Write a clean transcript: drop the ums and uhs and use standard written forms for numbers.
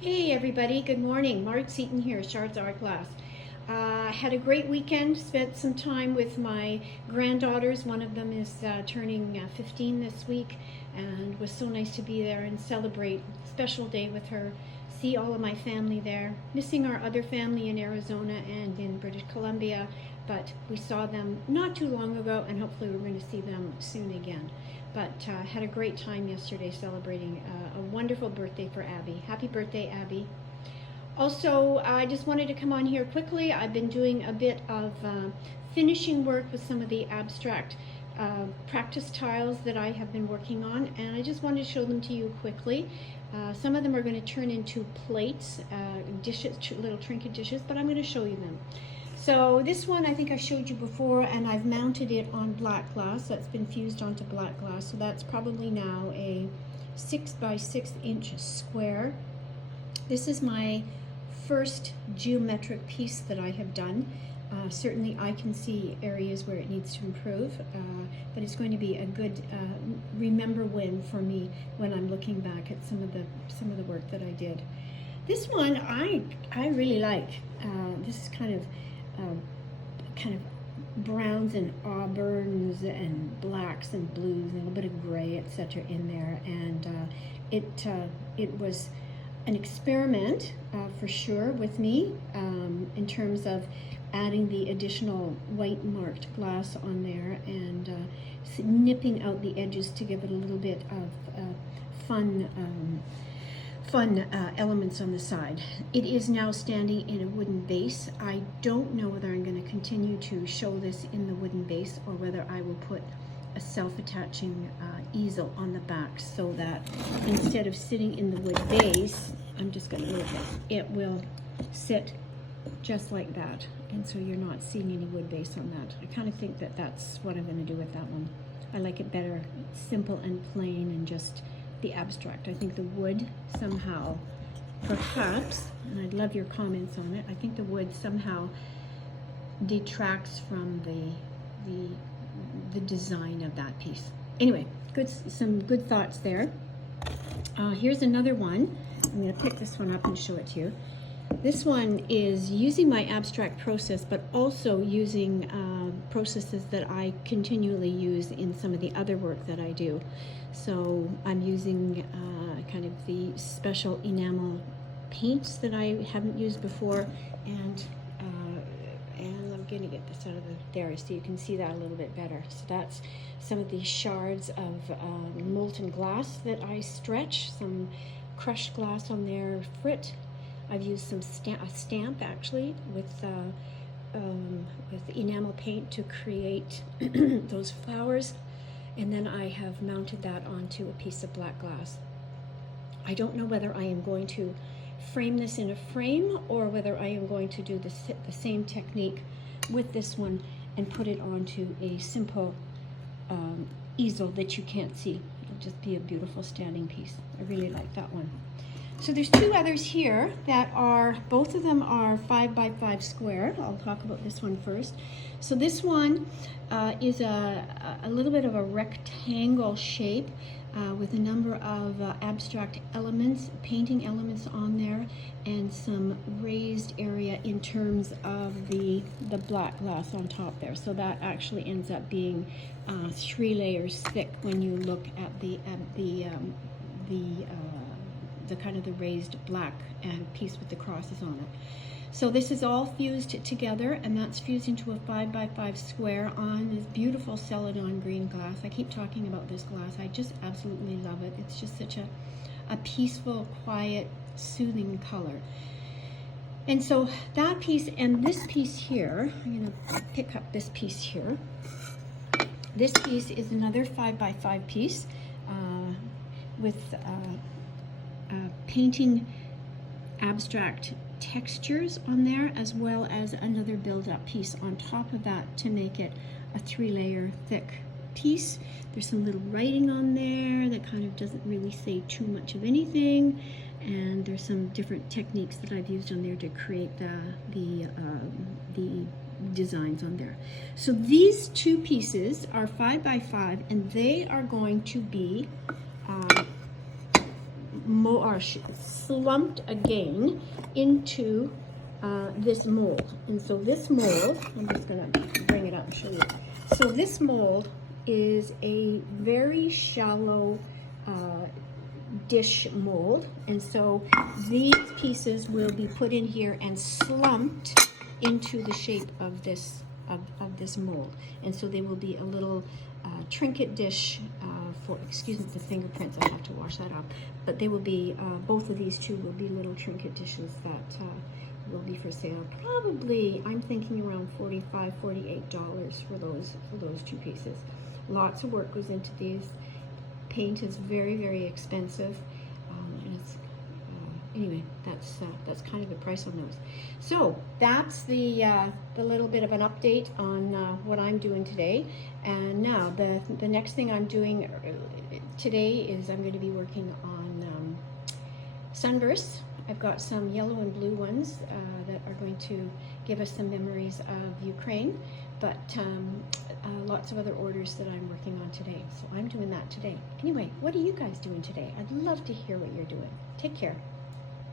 Hey everybody, good morning. Mark Seaton here, Shards Art Class. Had a great weekend, spent some time with my granddaughters. One of them is turning 15 this week, and it was so nice to be there and celebrate a special day with her, see all of my family there. Missing our other family in Arizona and in British Columbia, but we saw them not too long ago, and hopefully we're going to see them soon again. But had a great time yesterday celebrating a wonderful birthday for Abby. Happy birthday, Abby. Also, I just wanted to come on here quickly. I've been doing a bit of finishing work with some of the abstract practice tiles that I have been working on, and I just wanted to show them to you quickly. Some of them are going to turn into plates, dishes, little trinket dishes, but I'm going to show you them. So this one I think I showed you before, and I've mounted it on black glass. That's been fused onto black glass, so that's probably now a 6 by 6 inch square. This is my first geometric piece that I have done. Certainly I can see areas where it needs to improve, but it's going to be a good remember win for me when I'm looking back at some of the work that I did. This one I really like. This is kind of browns and auburns and blacks and blues, a little bit of gray, etc. in there, and it was an experiment for sure with me in terms of adding the additional white marked glass on there and nipping out the edges to give it a little bit of fun elements on the side. It is now standing in a wooden base. I don't know whether I'm going to continue to show this in the wooden base or whether I will put a self-attaching easel on the back so that instead of sitting in the wood base, I'm just going to move it. It will sit just like that, and so you're not seeing any wood base on that. I kind of think that that's what I'm going to do with that one. I like it better simple and plain and just the abstract. I think the wood somehow, perhaps, and I'd love your comments on it, I think the wood somehow detracts from the design of that piece. Anyway, some good thoughts there. Here's another one. I'm going to pick this one up and show it to you. This one is using my abstract process, but also using processes that I continually use in some of the other work that I do. So I'm using kind of the special enamel paints that I haven't used before, and I'm going to get this out of there so you can see that a little bit better. So that's some of these shards of molten glass that I stretch, some crushed glass on there, frit. I've used some a stamp actually with enamel paint to create those flowers, and then I have mounted that onto a piece of black glass. I don't know whether I am going to frame this in a frame or whether I am going to do the same technique with this one and put it onto a simple easel that you can't see. It'll just be a beautiful standing piece. I really like that one. So there's two others here that are, both of them are 5 by 5 square. I'll talk about this one first. So this one is a little bit of a rectangle shape with a number of abstract elements, painting elements on there, and some raised area in terms of the black glass on top there. So that actually ends up being 3 layers thick when you look at the kind of the raised black piece with the crosses on it. So this is all fused together, and that's fused into a 5 by 5 square on this beautiful Celadon green glass. I keep talking about this glass. I just absolutely love it. It's just such a peaceful, quiet, soothing color. And so that piece and this piece here, I'm going to pick up this piece here. This piece is another 5 by 5 piece with painting abstract textures on there, as well as another build-up piece on top of that to make it a 3-layer thick piece. There's some little writing on there that kind of doesn't really say too much of anything, and there's some different techniques that I've used on there to create the designs on there. So these two pieces are 5 by 5, and they are going to be slumped again into this mold. And so this mold, I'm just going to bring it up and show you. So this mold is a very shallow dish mold, and so these pieces will be put in here and slumped into the shape of this mold, and so they will be a little trinket dish for, excuse me, the fingerprints, I have to wash that up, but they will be, both of these two will be little trinket dishes that will be for sale. Probably, I'm thinking around $45, $48 for those two pieces. Lots of work goes into these. Paint is very, very expensive, and it's anyway. That's kind of the price on those. So that's the little bit of an update on what I'm doing today. And now the next thing I'm doing today is I'm going to be working on sunbursts. I've got some yellow and blue ones that are going to give us some memories of Ukraine, but lots of other orders that I'm working on today. So I'm doing that today. Anyway, what are you guys doing today? I'd love to hear what you're doing. Take care.